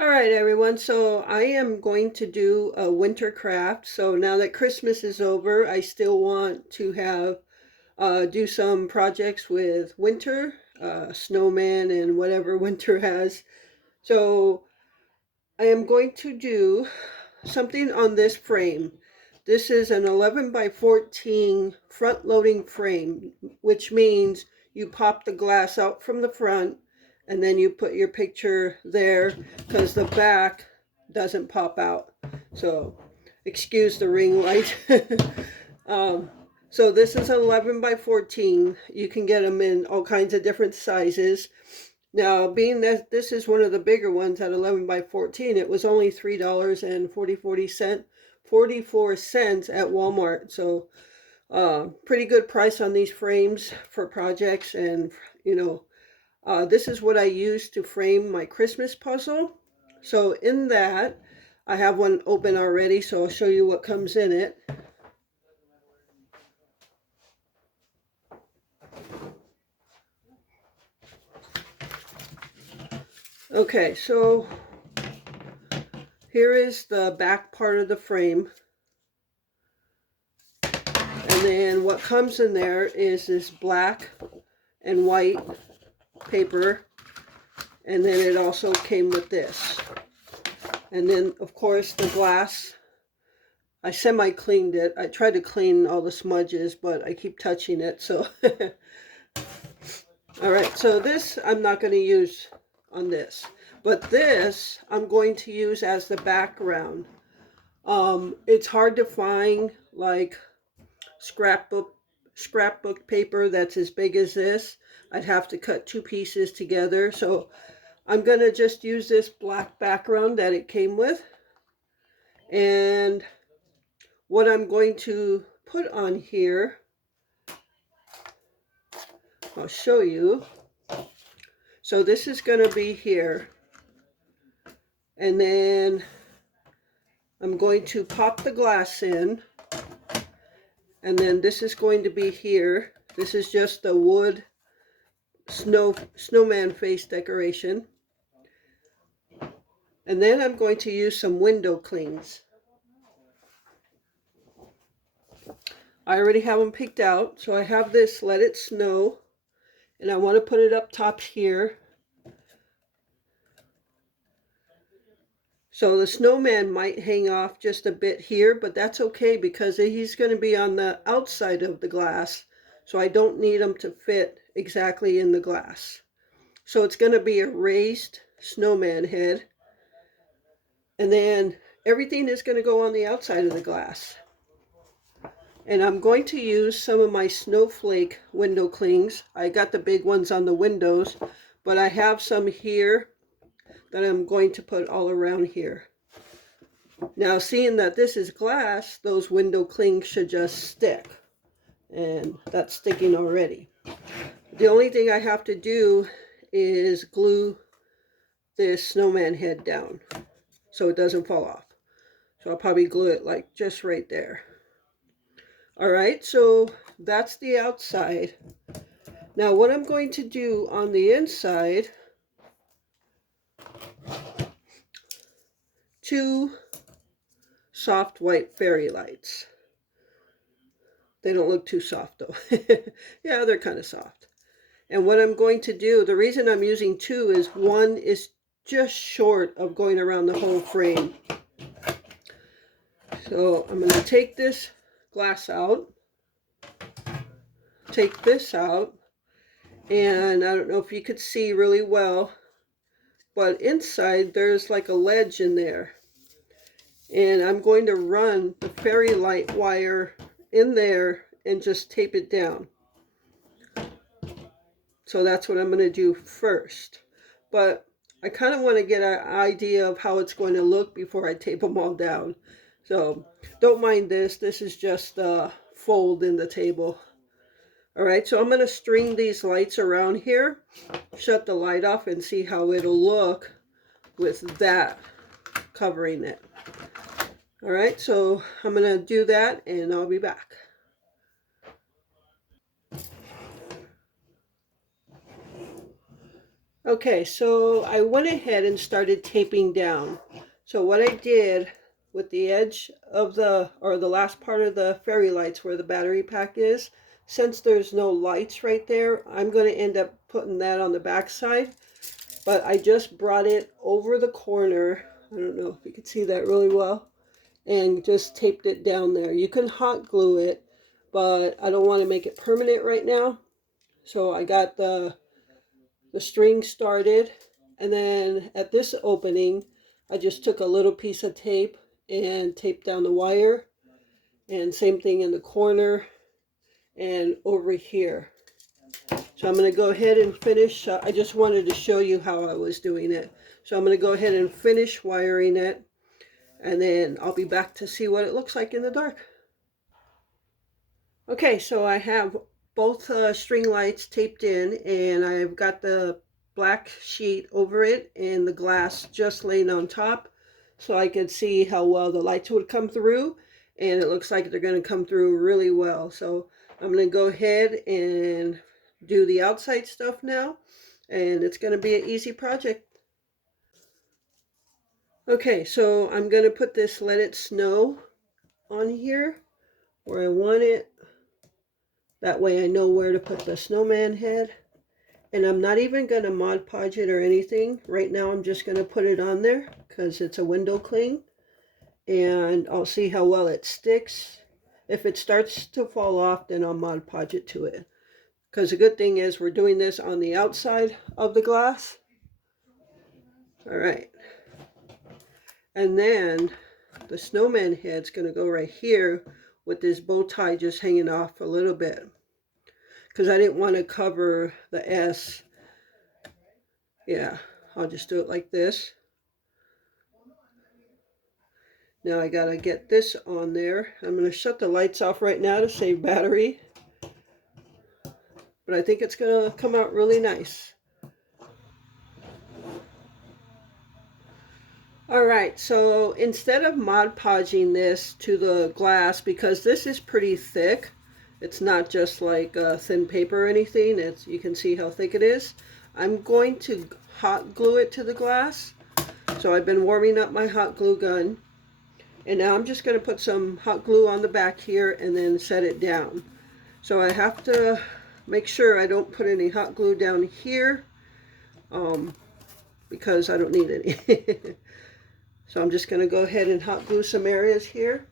All right, everyone. So I am going to do a winter craft. So now that Christmas is over, I still want to have do some projects with winter, snowman, and whatever winter has. So I am going to do something on this frame. This is an 11 by 14 front loading frame, which means you pop the glass out from the front and then you put your picture there because the back doesn't pop out. So excuse the ring light. um, so this is 11 by 14. You can get them in all kinds of different sizes. Now, being that this is one of the bigger ones at 11 by 14, it was only $3.44 at Walmart. So, pretty good price on these frames for projects. And, this is what I use to frame my Christmas puzzle. So in that, I have one open already, so I'll show you what comes in it. Okay, so here is the back part of the frame. And then what comes in there is this black and white paper. And then it also came with this. And then, of course, the glass. I semi-cleaned it. I tried to clean all the smudges, but I keep touching it, so. All right, so this I'm not going to use on this. But this I'm going to use as the background. It's hard to find, like, scrapbook paper that's as big as this. I'd have to cut two pieces together, so I'm gonna just use this black background that it came with, and what I'm going to put on here, I'll show you. So this is gonna be here, and then I'm going to pop the glass in, and then this is going to be here. This is just the wood snowman face decoration. And then I'm going to use some window clings. I already have them picked out. So I have this Let It Snow. And I want to put it up top here. So the snowman might hang off just a bit here, but that's okay because he's going to be on the outside of the glass. So I don't need him to fit exactly in the glass. So it's going to be a raised snowman head. And then everything is going to go on the outside of the glass. And I'm going to use some of my snowflake window clings. I got the big ones on the windows, but I have some here that I'm going to put all around here. Now, seeing that this is glass, those window clings should just stick. And that's sticking already. The only thing I have to do is glue this snowman head down so it doesn't fall off. So I'll probably glue it like just right there. All right, so that's the outside. Now what I'm going to do on the inside, two soft white fairy lights. They don't look too soft though. Yeah, they're kind of soft. And what I'm going to do, the reason I'm using two is one is just short of going around the whole frame. So I'm going to take this glass out, take this out, and I don't know if you could see really well, but inside there's like a ledge in there. And I'm going to run the fairy light wire in there and just tape it down. So that's what I'm going to do first. But I kind of want to get an idea of how it's going to look before I tape them all down. So don't mind this. This is just a fold in the table. All right, so I'm going to string these lights around here, shut the light off, and see how it'll look with that covering it. All right, so I'm going to do that, and I'll be back. Okay, so I went ahead and started taping down. So what I did with the edge of the last part of the fairy lights where the battery pack is, since there's no lights right there, I'm going to end up putting that on the back side. But I just brought it over the corner. I don't know if you can see that really well. And just taped it down there. You can hot glue it, but I don't want to make it permanent right now. So I got the string started, and then at this opening I just took a little piece of tape and taped down the wire, and same thing in the corner and over here. So I'm going to go ahead and finish. I just wanted to show you how I was doing it. So I'm going to go ahead and finish wiring it, and then I'll be back to see what it looks like in the dark. Okay, so I have both string lights taped in, and I've got the black sheet over it and the glass just laying on top so I could see how well the lights would come through, and it looks like they're going to come through really well. So I'm going to go ahead and do the outside stuff now, and it's going to be an easy project. Okay, so I'm going to put this Let It Snow on here where I want it. That way I know where to put the snowman head. And I'm not even going to Mod Podge it or anything. Right now I'm just going to put it on there because it's a window cling. And I'll see how well it sticks. If it starts to fall off, then I'll Mod Podge it to it. Because the good thing is we're doing this on the outside of the glass. Alright. And then the snowman head's going to go right here with this bow tie just hanging off a little bit. Because I didn't want to cover the S. Yeah, I'll just do it like this. Now I gotta get this on there. I'm gonna shut the lights off right now to save battery. But I think it's gonna come out really nice. Alright, so instead of Mod Podging this to the glass, because this is pretty thick, it's not just like thin paper or anything, you can see how thick it is. I'm going to hot glue it to the glass. So I've been warming up my hot glue gun. And now I'm just going to put some hot glue on the back here and then set it down. So I have to make sure I don't put any hot glue down here because I don't need any. So I'm just going to go ahead and hot glue some areas here.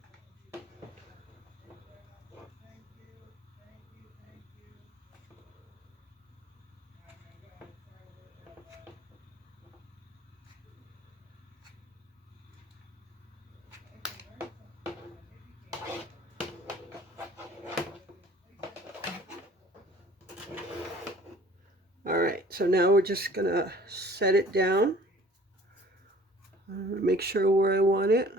Alright, so now we're just going to set it down. Make sure where I want it.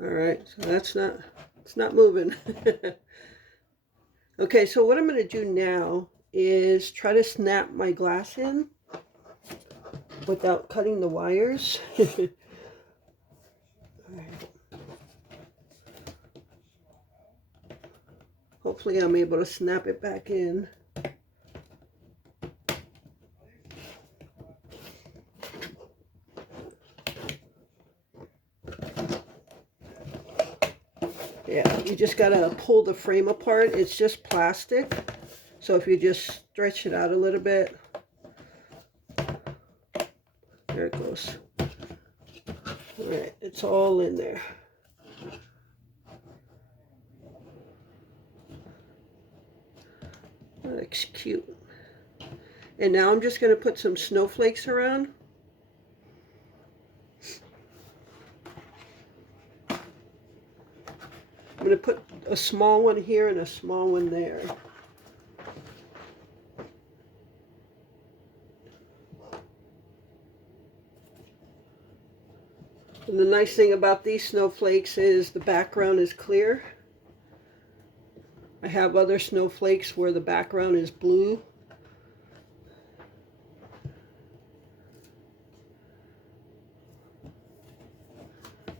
Alright, so it's not moving. Okay, so what I'm going to do now is try to snap my glass in without cutting the wires. Hopefully I'm able to snap it back in. Yeah, you just gotta pull the frame apart. It's just plastic. So if you just stretch it out a little bit, there it goes. All right, it's all in there. That looks cute. And now I'm just gonna put some snowflakes around. I'm gonna put a small one here and a small one there. And And the nice thing about these snowflakes is the background is clear. I have other snowflakes where the background is blue.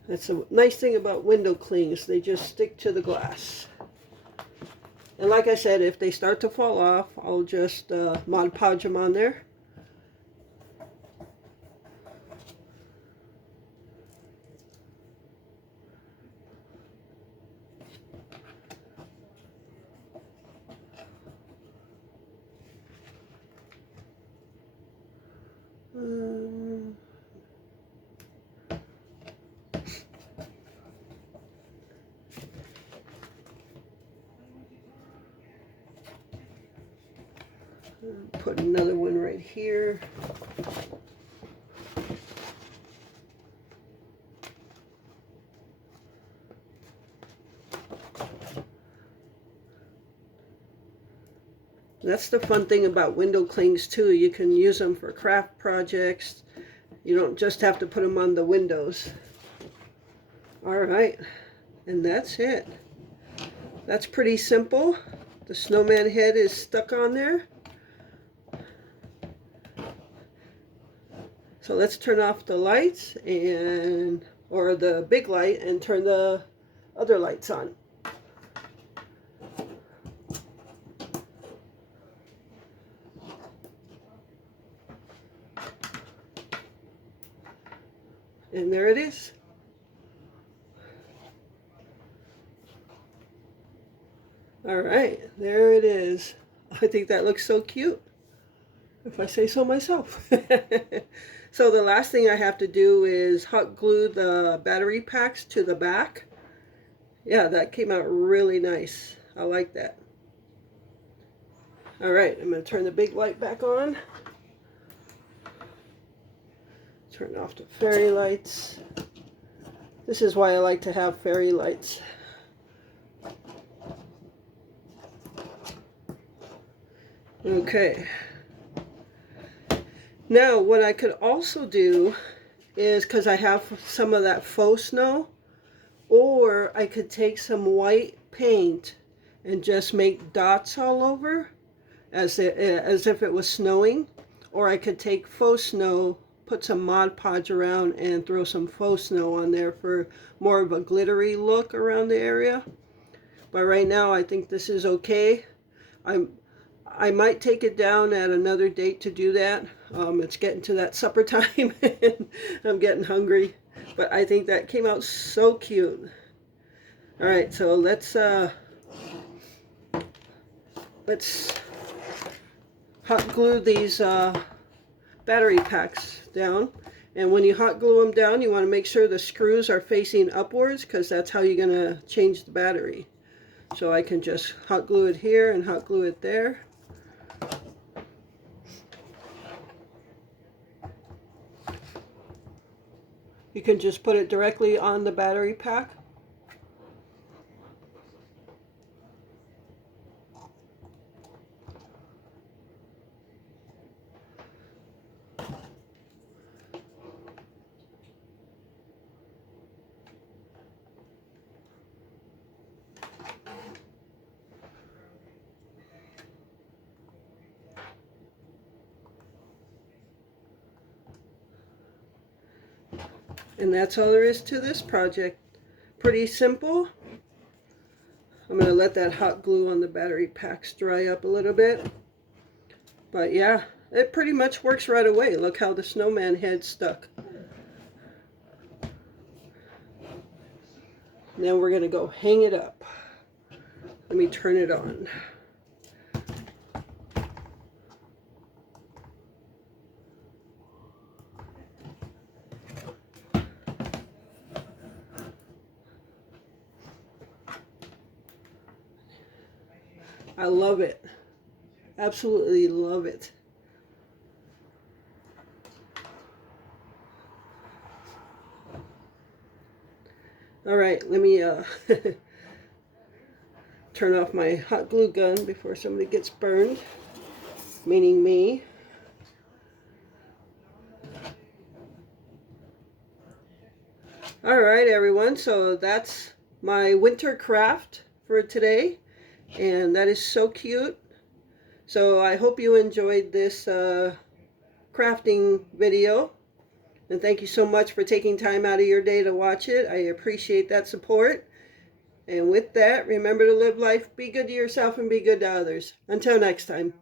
That's a nice thing about window clings. They just stick to the glass. And like I said, if they start to fall off, I'll just Mod Podge them on there. Put another one right here. That's the fun thing about window clings too. You can use them for craft projects. You don't just have to put them on the windows. All right, and that's it. That's pretty simple. The snowman head is stuck on there. So let's turn off the lights or the big light and turn the other lights on. And there it is. All right, there it is. I think that looks so cute, if I say so myself. So the last thing I have to do is hot glue the battery packs to the back. Yeah, that came out really nice. I like that. All right, I'm going to turn the big light back on. Turn off the fairy lights. This is why I like to have fairy lights. Okay. Now, what I could also do is, because I have some of that faux snow, or I could take some white paint and just make dots all over as if it was snowing. Or I could take faux snow, put some Mod Podge around and throw some faux snow on there for more of a glittery look around the area. But right now I think this is okay. I might take it down at another date to do that. It's getting to that supper time and I'm getting hungry. But I think that came out so cute. All right, so let's hot glue these battery packs down. And when you hot glue them down, you want to make sure the screws are facing upwards, because that's how you're going to change the battery. So I can just hot glue it here and hot glue it there. You can just put it directly on the battery pack. And that's all there is to this project. Pretty simple. I'm going to let that hot glue on the battery packs dry up a little bit. But yeah, it pretty much works right away. Look how the snowman head stuck. Now we're going to go hang it up. Let me turn it on. I love it. Absolutely love it. All right, let me turn off my hot glue gun before somebody gets burned, meaning me. All right, everyone. So that's my winter craft for today. And that is so cute. So I hope you enjoyed this crafting video. And thank you so much for taking time out of your day to watch it. I appreciate that support. And with that, remember to live life, be good to yourself, and be good to others. Until next time.